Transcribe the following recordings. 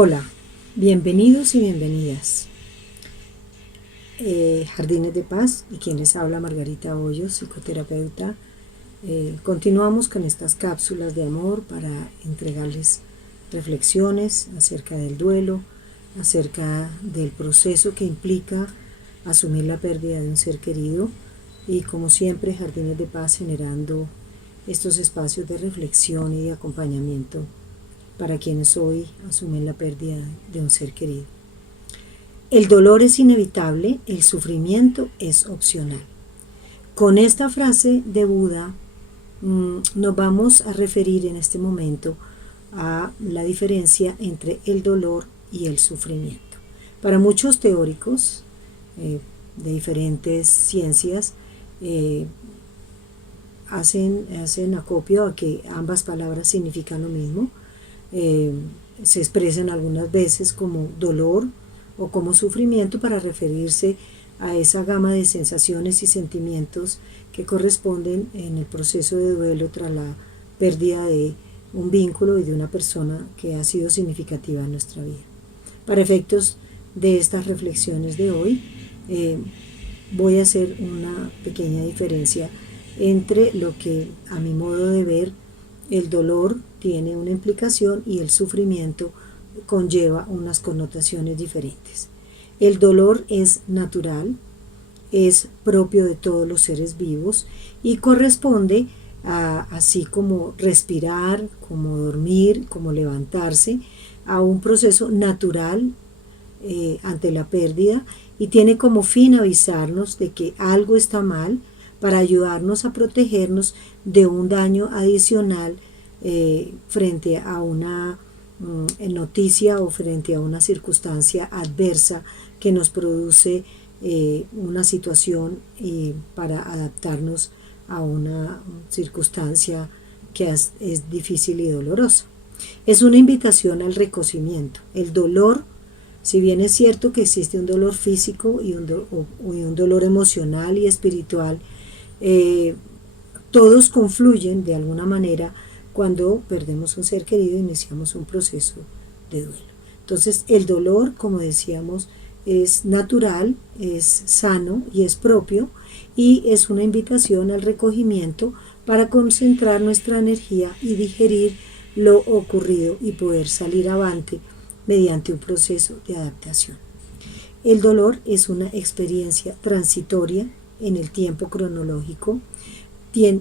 Hola, bienvenidos y bienvenidas. Jardines de Paz y quien les habla Margarita Hoyos, psicoterapeuta. Continuamos con estas cápsulas de amor para entregarles reflexiones acerca del duelo, acerca del proceso que implica asumir la pérdida de un ser querido y como siempre Jardines de Paz generando estos espacios de reflexión y de acompañamiento para quienes hoy asumen la pérdida de un ser querido. El dolor es inevitable, el sufrimiento es opcional. Con esta frase de Buda nos vamos a referir en este momento a la diferencia entre el dolor y el sufrimiento. Para muchos teóricos de diferentes ciencias hacen acopio a que ambas palabras significan lo mismo. Se expresan algunas veces como dolor o como sufrimiento para referirse a esa gama de sensaciones y sentimientos que corresponden en el proceso de duelo tras la pérdida de un vínculo y de una persona que ha sido significativa en nuestra vida. Para efectos de estas reflexiones de hoy, voy a hacer una pequeña diferencia entre lo que a mi modo de ver el dolor tiene una implicación y el sufrimiento conlleva unas connotaciones diferentes. El dolor es natural, es propio de todos los seres vivos y corresponde a, así como respirar, como dormir, como levantarse, a un proceso natural ante la pérdida y tiene como fin avisarnos de que algo está mal para ayudarnos a protegernos de un daño adicional frente a una noticia o frente a una circunstancia adversa que nos produce una situación para adaptarnos a una circunstancia que es difícil y dolorosa. Es una invitación al recocimiento. El dolor, si bien es cierto que existe un dolor físico y un dolor emocional y espiritual, todos confluyen de alguna manera cuando perdemos un ser querido e iniciamos un proceso de duelo. Entonces el dolor, como decíamos, es natural, es sano y es propio y es una invitación al recogimiento para concentrar nuestra energía y digerir lo ocurrido y poder salir avante mediante un proceso de adaptación. El dolor es una experiencia transitoria en el tiempo cronológico,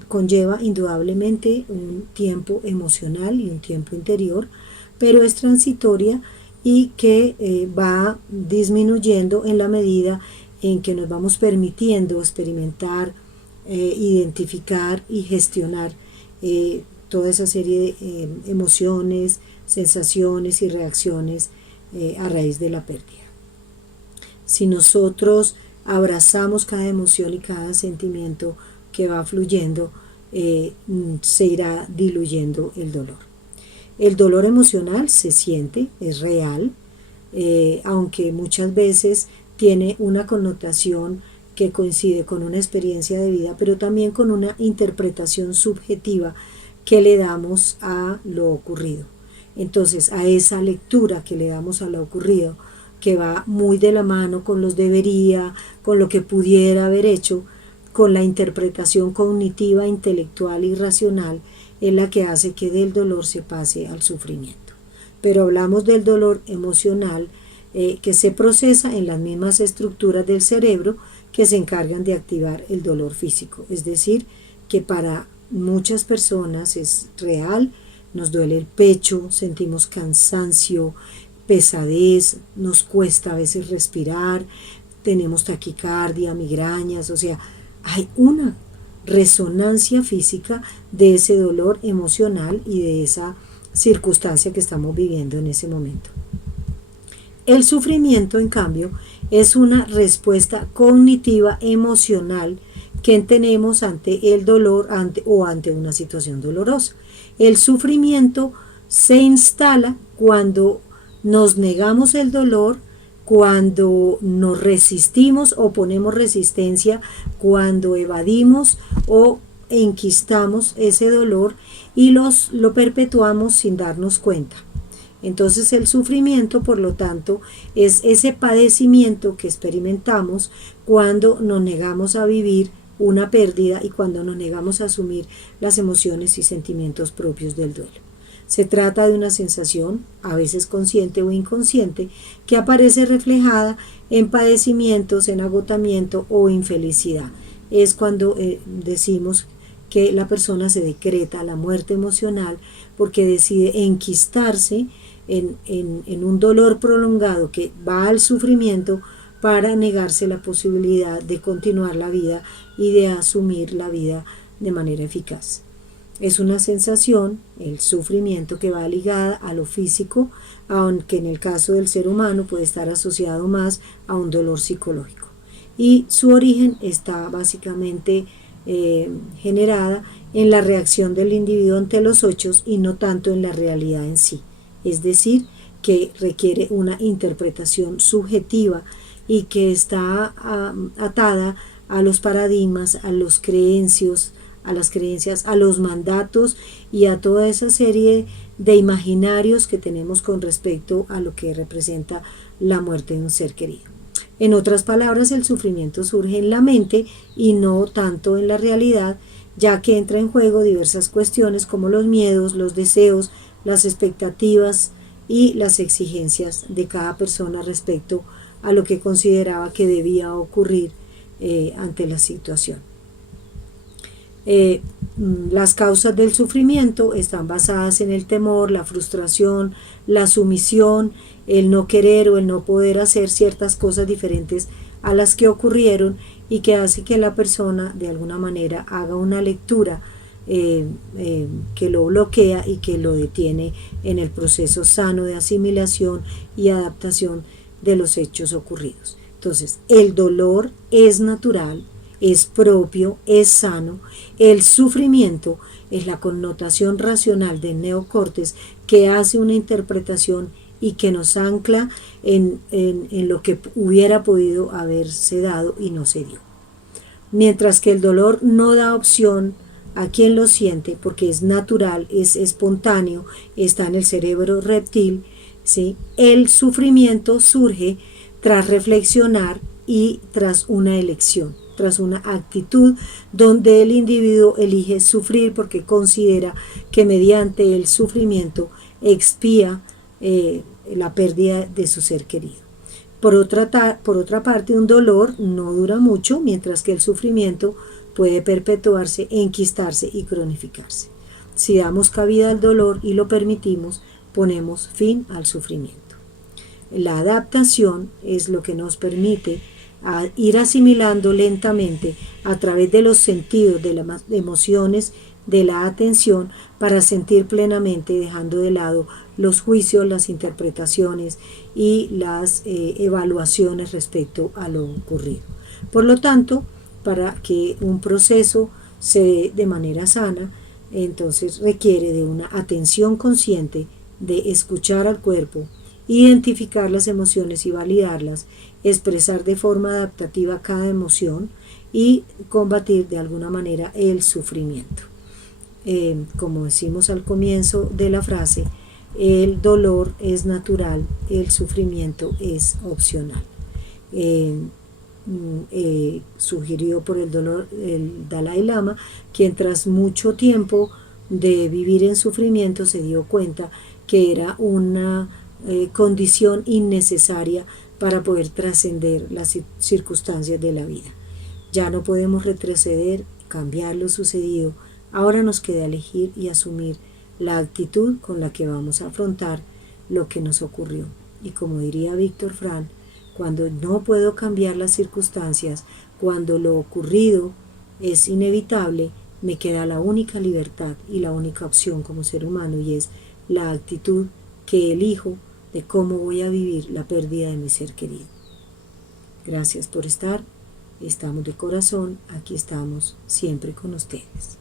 conlleva indudablemente un tiempo emocional y un tiempo interior, pero es transitoria y que va disminuyendo en la medida en que nos vamos permitiendo experimentar, identificar y gestionar toda esa serie de emociones, sensaciones y reacciones a raíz de la pérdida. Si nosotros abrazamos cada emoción y cada sentimiento que va fluyendo, se irá diluyendo el dolor. El dolor emocional se siente, es real, aunque muchas veces tiene una connotación que coincide con una experiencia de vida, pero también con una interpretación subjetiva que le damos a lo ocurrido. Entonces, a esa lectura que le damos a lo ocurrido, que va muy de la mano con los debería, con lo que pudiera haber hecho, con la interpretación cognitiva, intelectual y racional, es la que hace que del dolor se pase al sufrimiento. Pero hablamos del dolor emocional que se procesa en las mismas estructuras del cerebro que se encargan de activar el dolor físico. Es decir, que para muchas personas es real, nos duele el pecho, sentimos cansancio, pesadez, nos cuesta a veces respirar, tenemos taquicardia, migrañas, o sea, hay una resonancia física de ese dolor emocional y de esa circunstancia que estamos viviendo en ese momento. El sufrimiento, en cambio, es una respuesta cognitiva emocional que tenemos ante el dolor o ante una situación dolorosa. El sufrimiento se instala cuando nos negamos el dolor, cuando nos resistimos o ponemos resistencia, cuando evadimos o enquistamos ese dolor y lo perpetuamos sin darnos cuenta. Entonces el sufrimiento, por lo tanto, es ese padecimiento que experimentamos cuando nos negamos a vivir una pérdida y cuando nos negamos a asumir las emociones y sentimientos propios del duelo. Se trata de una sensación, a veces consciente o inconsciente, que aparece reflejada en padecimientos, en agotamiento o infelicidad. Es cuando decimos que la persona se decreta la muerte emocional porque decide enquistarse en un dolor prolongado que va al sufrimiento para negarse la posibilidad de continuar la vida y de asumir la vida de manera eficaz. Es una sensación, el sufrimiento, que va ligada a lo físico, aunque en el caso del ser humano puede estar asociado más a un dolor psicológico. Y su origen está básicamente generada en la reacción del individuo ante los hechos y no tanto en la realidad en sí. Es decir, que requiere una interpretación subjetiva y que está atada a los paradigmas, a las creencias, a los mandatos y a toda esa serie de imaginarios que tenemos con respecto a lo que representa la muerte de un ser querido. En otras palabras, el sufrimiento surge en la mente y no tanto en la realidad, ya que entra en juego diversas cuestiones como los miedos, los deseos, las expectativas y las exigencias de cada persona respecto a lo que consideraba que debía ocurrir ante la situación. Las causas del sufrimiento están basadas en el temor, la frustración, la sumisión, el no querer o el no poder hacer ciertas cosas diferentes a las que ocurrieron y que hace que la persona de alguna manera haga una lectura que lo bloquea y que lo detiene en el proceso sano de asimilación y adaptación de los hechos ocurridos. Entonces, el dolor es natural, es propio, es sano. El sufrimiento es la connotación racional del neocortes que hace una interpretación y que nos ancla en lo que hubiera podido haberse dado y no se dio. Mientras que el dolor no da opción a quien lo siente porque es natural, es espontáneo, está en el cerebro reptil, ¿sí? El sufrimiento surge tras reflexionar y tras una elección, tras una actitud donde el individuo elige sufrir porque considera que mediante el sufrimiento expía la pérdida de su ser querido. Por otra parte, un dolor no dura mucho, mientras que el sufrimiento puede perpetuarse, enquistarse y cronificarse. Si damos cabida al dolor y lo permitimos, ponemos fin al sufrimiento. La adaptación es lo que nos permite ir asimilando lentamente a través de los sentidos, de las emociones, de la atención, para sentir plenamente, dejando de lado los juicios, las interpretaciones y las evaluaciones respecto a lo ocurrido. Por lo tanto, para que un proceso se dé de manera sana, entonces requiere de una atención consciente, de escuchar al cuerpo, identificar las emociones y validarlas, expresar de forma adaptativa cada emoción y combatir de alguna manera el sufrimiento. Como decimos al comienzo de la frase, el dolor es natural, el sufrimiento es opcional. Sugirió por el Dalai Lama, quien tras mucho tiempo de vivir en sufrimiento se dio cuenta que era una condición innecesaria para poder trascender las circunstancias de la vida. Ya no podemos retroceder, cambiar lo sucedido. Ahora nos queda elegir y asumir la actitud con la que vamos a afrontar lo que nos ocurrió. Y como diría Víctor Frank, cuando no puedo cambiar las circunstancias, cuando lo ocurrido es inevitable, me queda la única libertad y la única opción como ser humano, y es la actitud que elijo de cómo voy a vivir la pérdida de mi ser querido. Gracias por estar, estamos de corazón, aquí estamos siempre con ustedes.